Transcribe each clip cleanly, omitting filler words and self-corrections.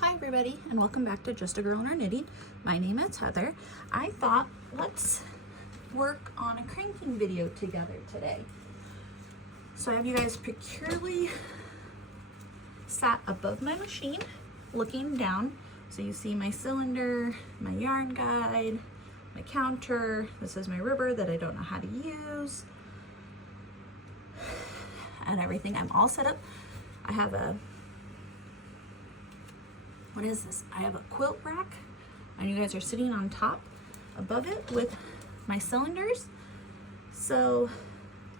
Hi everybody, and welcome back to Just a Girl in Her Knitting. My name is Heather. I thought let's work on a cranking video together today. So I have you guys securely sat above my machine looking down. So you see my cylinder, my yarn guide, my counter. This is my rubber that I don't know how to use, and everything. I'm all set up. I have a what is this? I have a quilt rack, and you guys are sitting on top above it with my cylinders. So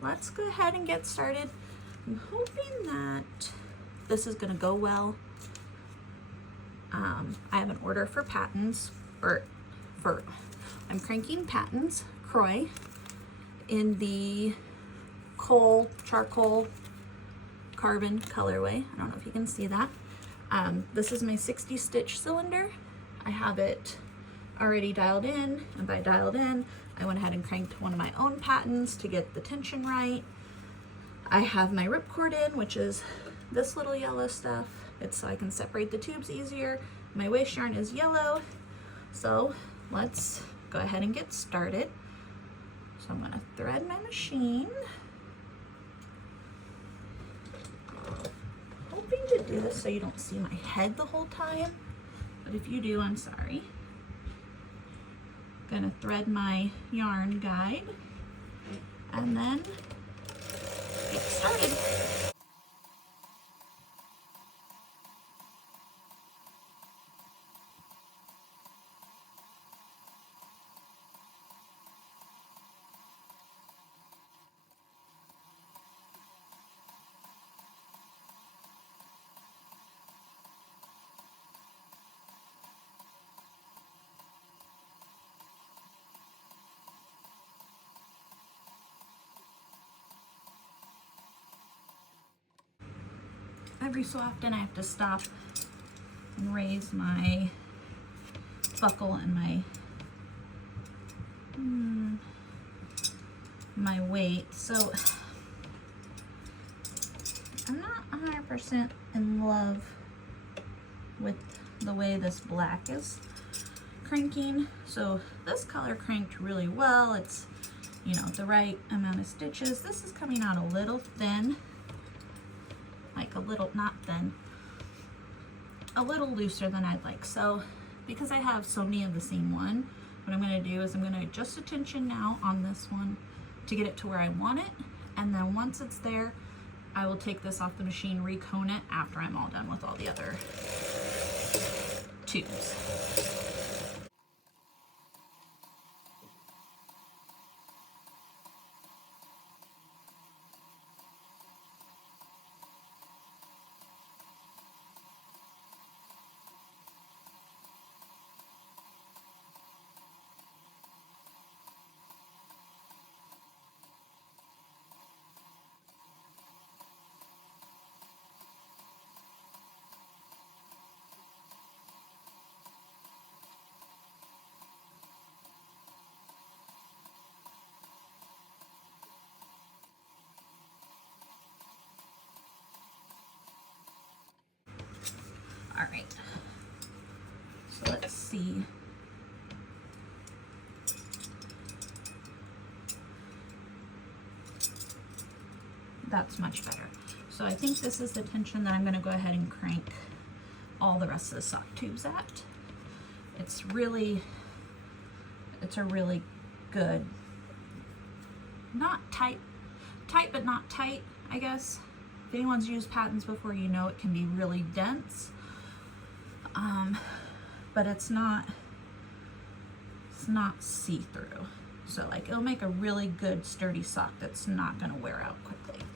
let's go ahead and get started. I'm hoping that this is gonna go well. I have an order for patterns, I'm cranking patterns, Croy, in the charcoal carbon colorway. I don't know if you can see that. This is my 60 stitch cylinder. I have it already dialed in, and by dialed in, I went ahead and cranked one of my own patterns to get the tension right. I have my ripcord in, which is this little yellow stuff. It's so I can separate the tubes easier. My waste yarn is yellow. So let's go ahead and get started. So I'm gonna thread my machine. Hoping to do this so you don't see my head the whole time, but if you do, I'm sorry. Gonna thread my yarn guide and then get started. Every so often I have to stop and raise my buckle and my weight. So I'm not 100% in love with the way this black is cranking. So this color cranked really well. It's, you know, the right amount of stitches. This is coming out a little thin. Like a little, not thin, a little looser than I'd like. So because I have so many of the same one, what I'm going to do is I'm going to adjust the tension now on this one to get it to where I want it. And then once it's there, I will take this off the machine, recone it after I'm all done with all the other tubes. All right, so let's see. That's much better. So I think this is the tension that I'm going to go ahead and crank all the rest of the sock tubes at. It's a really good, not tight but not tight, I guess. If anyone's used patterns before, you know it can be really dense, but it's not see-through. So like it'll make a really good sturdy sock that's not going to wear out quickly.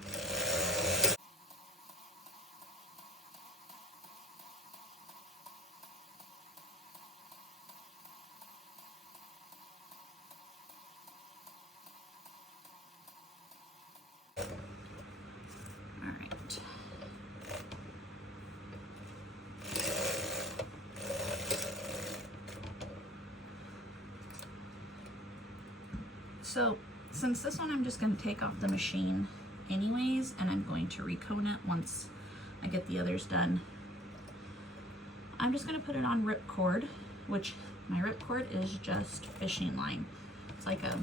So since this one I'm just going to take off the machine anyways, and I'm going to recone it once I get the others done, I'm just gonna put it on ripcord, which my ripcord is just fishing line. It's like a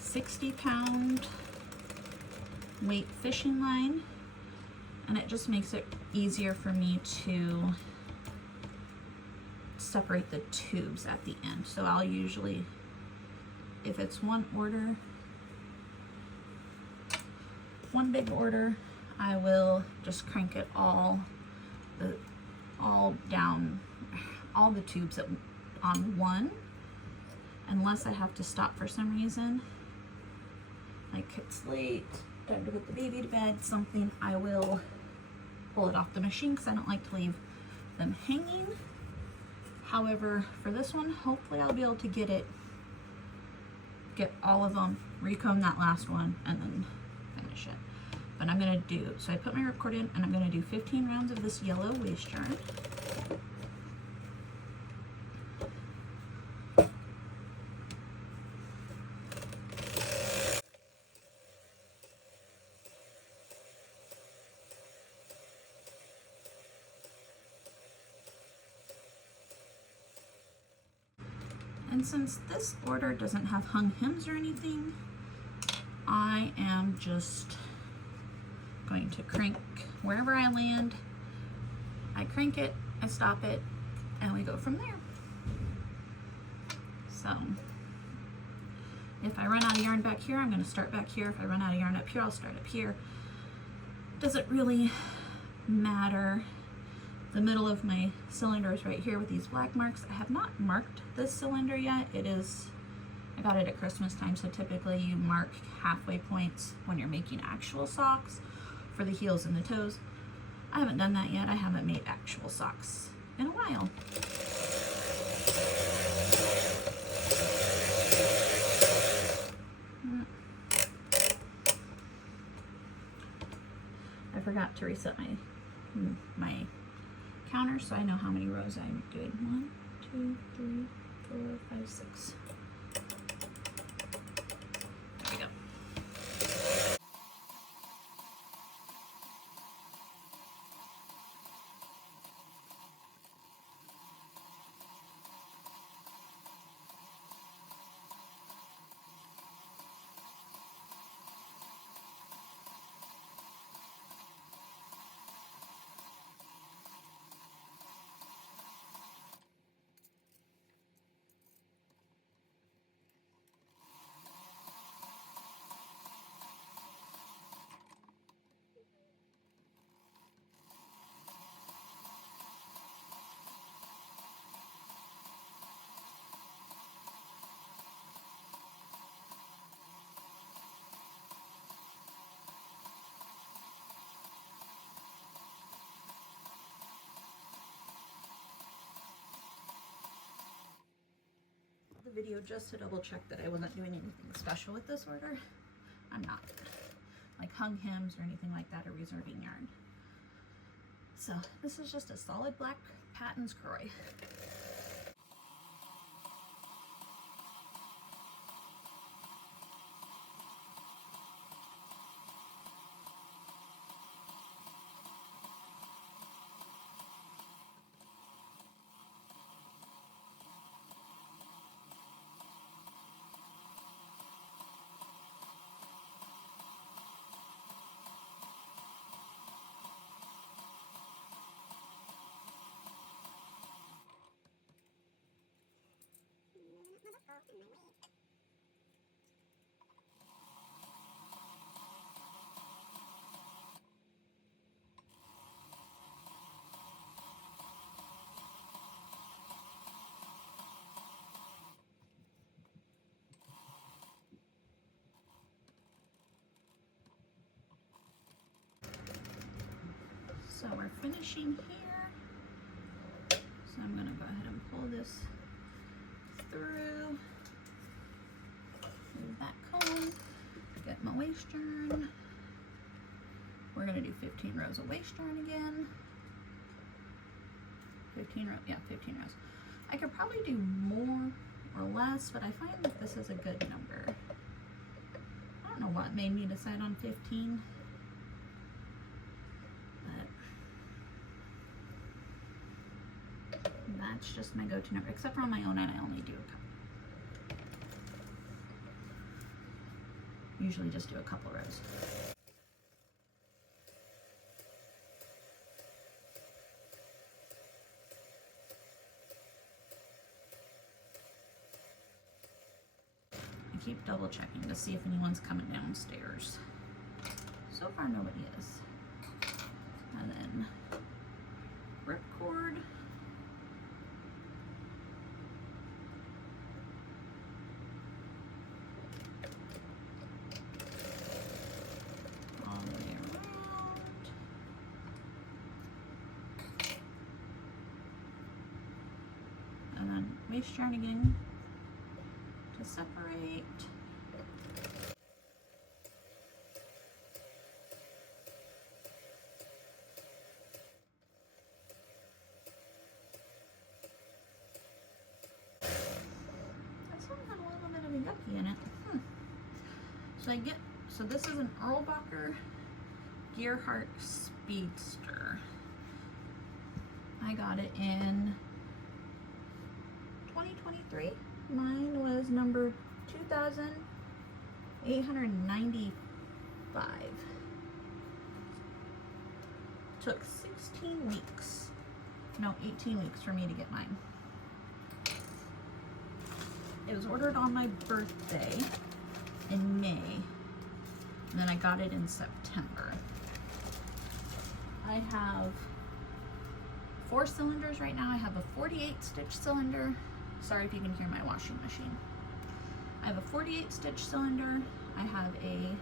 60-pound weight fishing line, and it just makes it easier for me to separate the tubes at the end. So I'll usually, if it's one order, one big order, I will just crank it all down, all the tubes on one, unless I have to stop for some reason, like it's late, time to put the baby to bed, something, I will pull it off the machine because I don't like to leave them hanging. However, for this one, hopefully I'll be able to get all of them, recomb that last one, and then finish it. But I'm gonna do, so I put my ripcord in, and I'm gonna do 15 rounds of this yellow waist yarn. And since this order doesn't have hung hems or anything, I am just going to crank wherever I land. I crank it, I stop it, and we go from there. So if I run out of yarn back here, I'm going to start back here. If I run out of yarn up here, I'll start up here. Doesn't really matter. The middle of my cylinder is right here with these black marks. I have not marked this cylinder yet. It is, I got it at Christmas time, so typically you mark halfway points when you're making actual socks for the heels and the toes. I haven't done that yet. I haven't made actual socks in a while. I forgot to reset my counter so I know how many rows I'm doing. 1, 2, 3, 4, 5, 6. There we go. Video just to double check that I wasn't doing anything special with this order. I'm not, like hung hems or anything like that, or reserving yarn. So this is just a solid black Patton's Croy. So we're finishing here. So I'm going to go ahead and pull this through. Move that comb. Get my waist yarn. We're going to do 15 rows of waist yarn again. 15 rows, yeah, 15 rows. I could probably do more or less, but I find that this is a good number. I don't know what made me decide on 15. that's just my go-to number, except for on my own and I only do usually just do a couple rows. I keep double checking to see if anyone's coming downstairs. So far nobody is. And then ripcord. All the way around. And then waste yarn again to separate. In it. So this is an Erlbacher Gearhart Speedster. I got it in 2023. Mine was number 2,895. Took 16 weeks. No, 18 weeks for me to get mine. It was ordered on my birthday in May, and then I got it in September. I have 4 cylinders right now. I have a 48 stitch cylinder. Sorry if you can hear my washing machine. I have a 48 stitch cylinder. I have a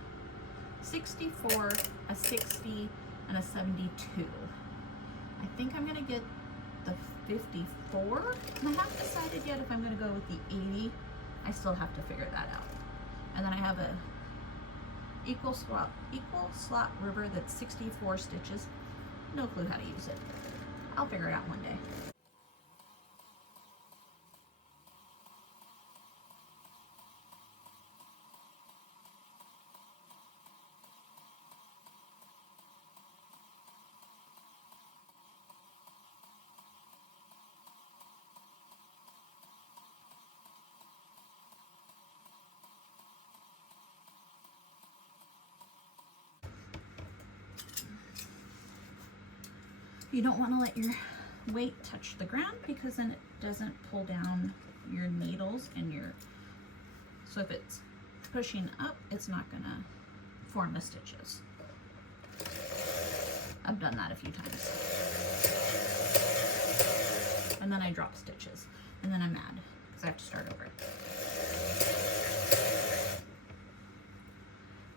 64, a 60, and a 72. I think I'm gonna get the 54, and I haven't decided yet if I'm going to go with the 80. I still have to figure that out. And then I have a equal slot river that's 64 stitches. No clue how to use it. I'll figure it out one day. You don't want to let your weight touch the ground because then it doesn't pull down your needles and so if it's pushing up, it's not gonna form the stitches. I've done that a few times. And then I drop stitches and then I'm mad because I have to start over.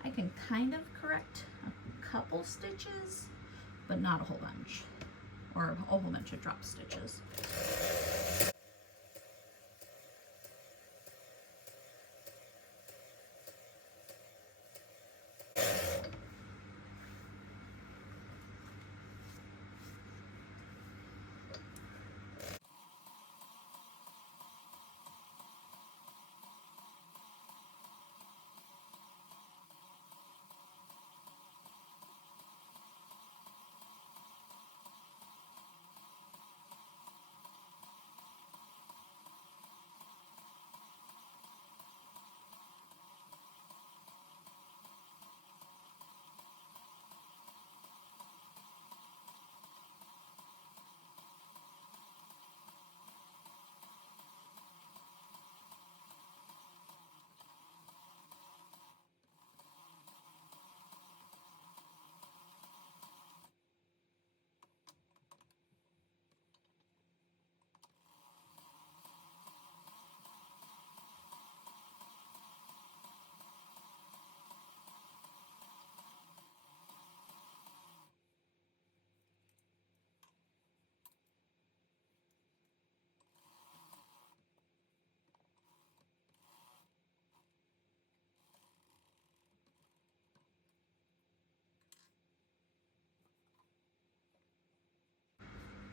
I can kind of correct a couple stitches, but not a whole bunch, or a whole bunch of drop stitches.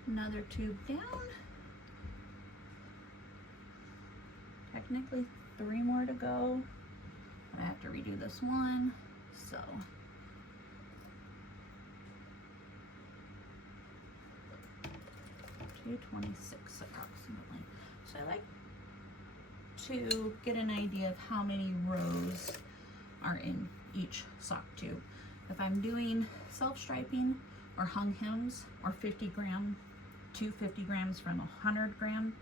Another tube down. Technically 3 more to go, but I have to redo this one, so. 226 approximately. So I like to get an idea of how many rows are in each sock tube. If I'm doing self-striping or hung hems or 250 grams from 100 gram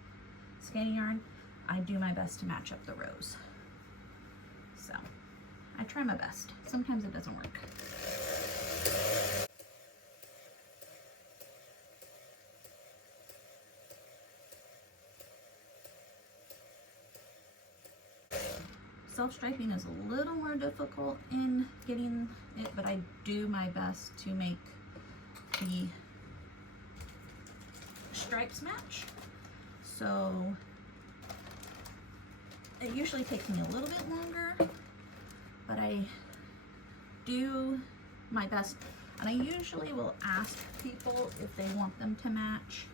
skein yarn, I do my best to match up the rows. So I try my best. Sometimes it doesn't work. Self-striping is a little more difficult in getting it, but I do my best to make the stripes match. So it usually takes me a little bit longer, but I do my best. And I usually will ask people if they want them to match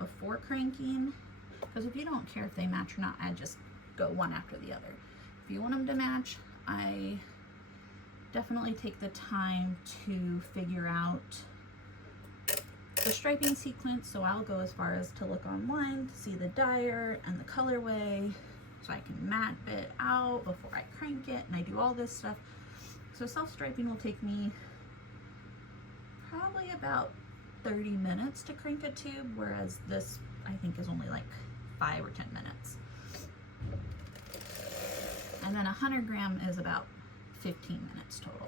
before cranking, because if you don't care if they match or not, I just go one after the other. If you want them to match, I definitely take the time to figure out the striping sequence. So I'll go as far as to look online to see the dyer and the colorway, so I can map it out before I crank it, and I do all this stuff. So self-striping will take me probably about 30 minutes to crank a tube, whereas this I think is only like 5 or 10 minutes. And then 100 gram is about 15 minutes total.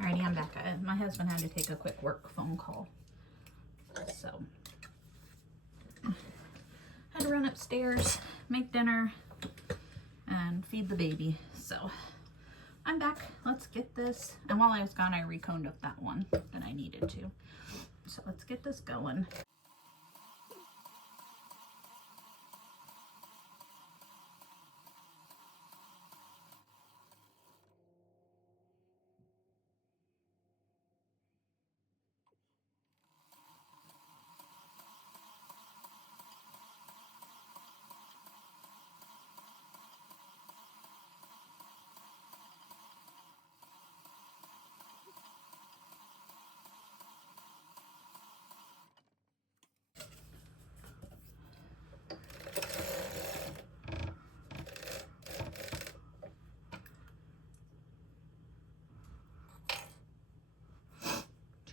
Alrighty, I'm back. My husband had to take a quick work phone call, so had to run upstairs, make dinner, and feed the baby. So I'm back. Let's get this. And while I was gone, I reconed up that one that I needed to. So let's get this going.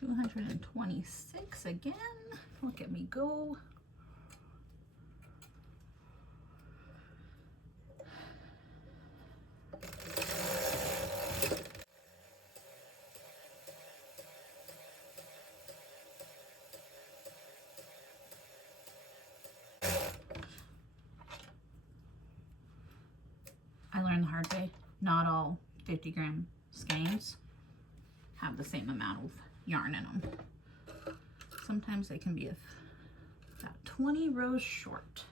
$226 again. Look at me go. I learned the hard way. Not all 50 gram skeins have the same amount of yarn in them. Sometimes they can be about 20 rows short.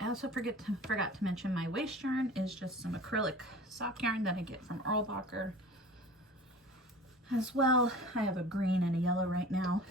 I also forgot to mention my waist yarn is just some acrylic sock yarn that I get from Erlbacher. As well, I have a green and a yellow right now.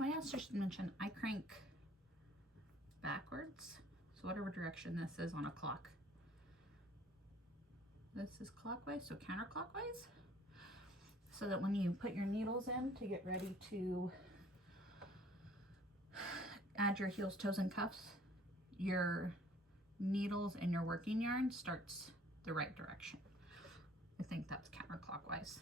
I also should mention I crank backwards, so whatever direction this is on a clock. This is clockwise, so counterclockwise, so that when you put your needles in to get ready to add your heels, toes, and cuffs, your needles and your working yarn starts the right direction. I think that's counterclockwise.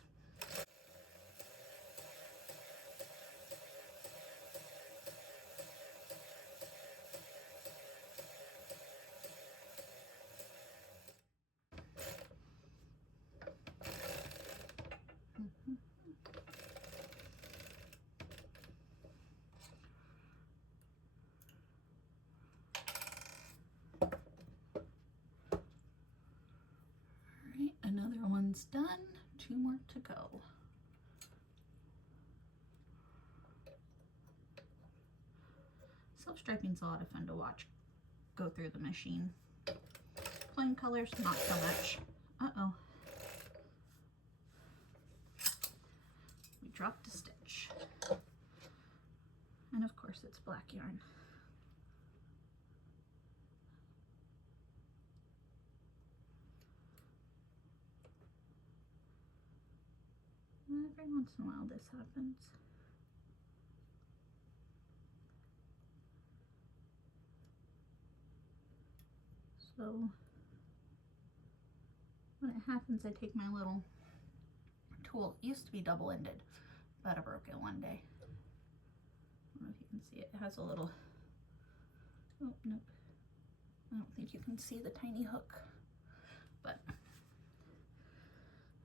Another one's done, 2 more to go. Self-striping's a lot of fun to watch go through the machine. Plain colors, not so much. Uh-oh. We dropped a stitch. And of course it's black yarn. Every once in a while this happens. So when it happens, I take my little tool. It used to be double-ended, but I broke it one day. I don't know if you can see it. It has a little, oh, nope. I don't think you can see the tiny hook, but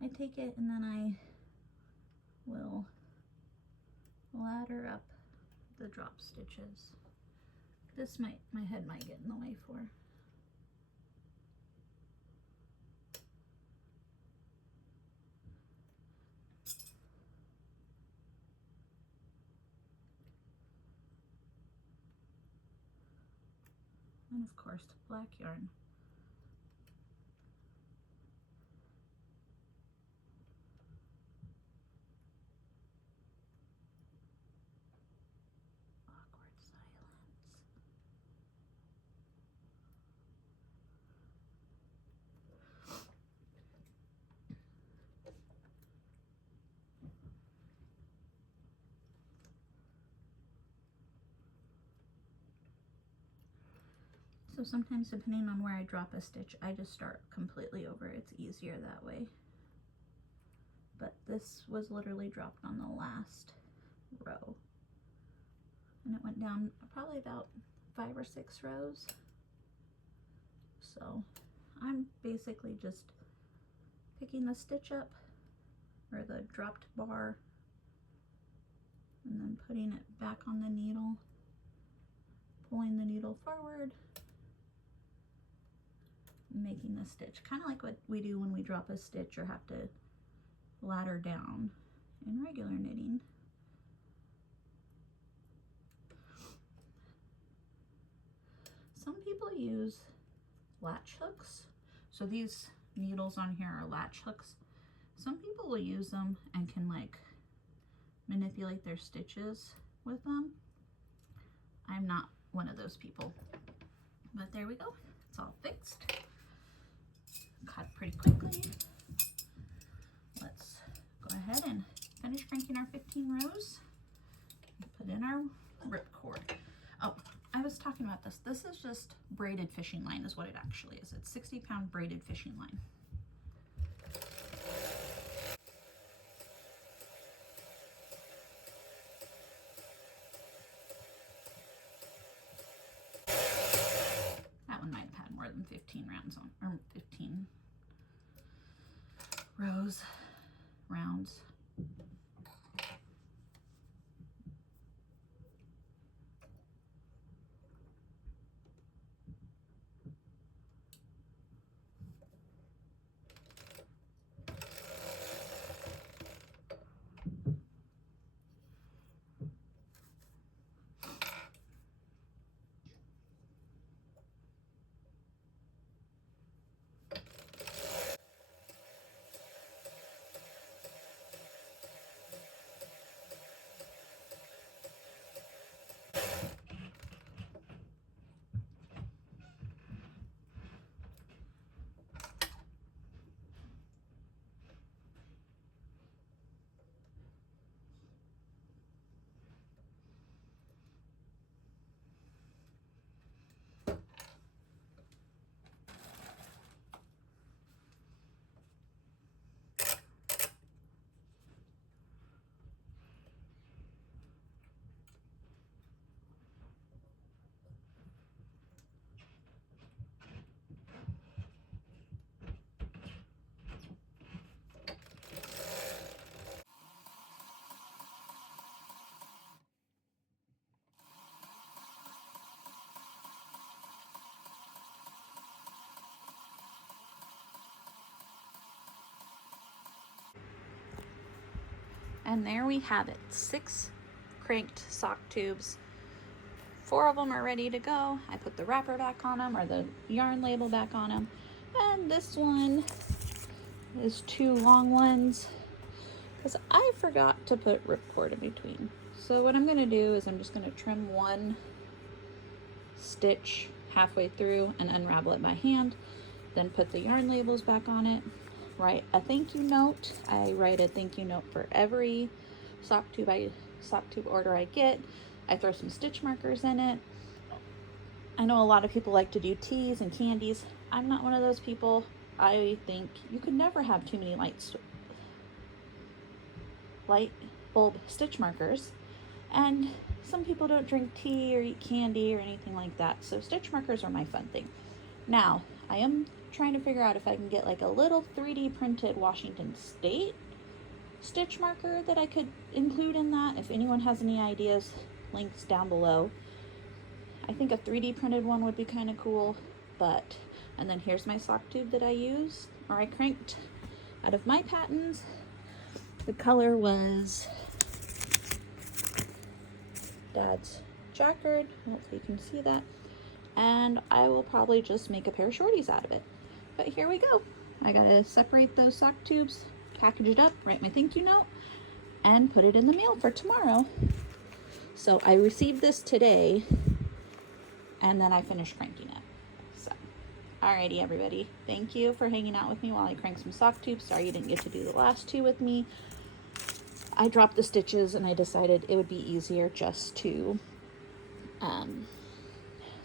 I take it and then I will ladder up the drop stitches. This my head might get in the way for. And of course, black yarn. Awkward. So sometimes depending on where I drop a stitch, I just start completely over. It's easier that way. But this was literally dropped on the last row. And it went down probably about 5 or 6 rows. So I'm basically just picking the stitch up, or the dropped bar, and then putting it back on the needle, pulling the needle forward, and making the stitch. Kind of like what we do when we drop a stitch or have to ladder down in regular knitting. Some people use latch hooks. So these needles on here are latch hooks. Some people will use them and can like manipulate their stitches with them. I'm not one of those people, but there we go. It's all fixed. Cut pretty quickly. Let's go ahead and finish cranking our 15 rows. Put in our ripcord. Oh, I was talking about this. This is just braided fishing line is what it actually is. It's 60-pound braided fishing line. That one might have had more than 15 rounds on, or 15 rounds. And there we have it, 6 cranked sock tubes. 4 of them are ready to go. I put the wrapper back on them, or the yarn label back on them. And this one is 2 long ones because I forgot to put ripcord in between. So what I'm gonna do is I'm just gonna trim one stitch halfway through and unravel it by hand, then put the yarn labels back on it, write a thank you note. I write a thank you note for every sock tube order I get. I throw some stitch markers in it. I know a lot of people like to do teas and candies. I'm not one of those people. I think you could never have too many light bulb stitch markers. And some people don't drink tea or eat candy or anything like that. So stitch markers are my fun thing. Now, I am trying to figure out if I can get like a little 3D printed Washington State stitch marker that I could include in that. If anyone has any ideas, links down below. I think a 3D printed one would be kind of cool, but, and then here's my sock tube that I used, or I cranked out of my patterns. The color was Dad's Jacquard. Hopefully you can see that. And I will probably just make a pair of shorties out of it. But here we go. I gotta separate those sock tubes, package it up, write my thank you note, and put it in the mail for tomorrow. So I received this today, and then I finished cranking it. So, alrighty everybody. Thank you for hanging out with me while I crank some sock tubes. Sorry you didn't get to do the last 2 with me. I dropped the stitches and I decided it would be easier just to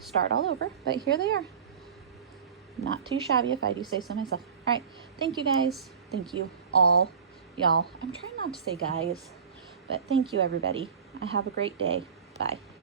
start all over, but here they are. Not too shabby if I do say so myself. All right, thank you guys. Thank you all, y'all. I'm trying not to say guys, but thank you everybody. I have a great day. Bye.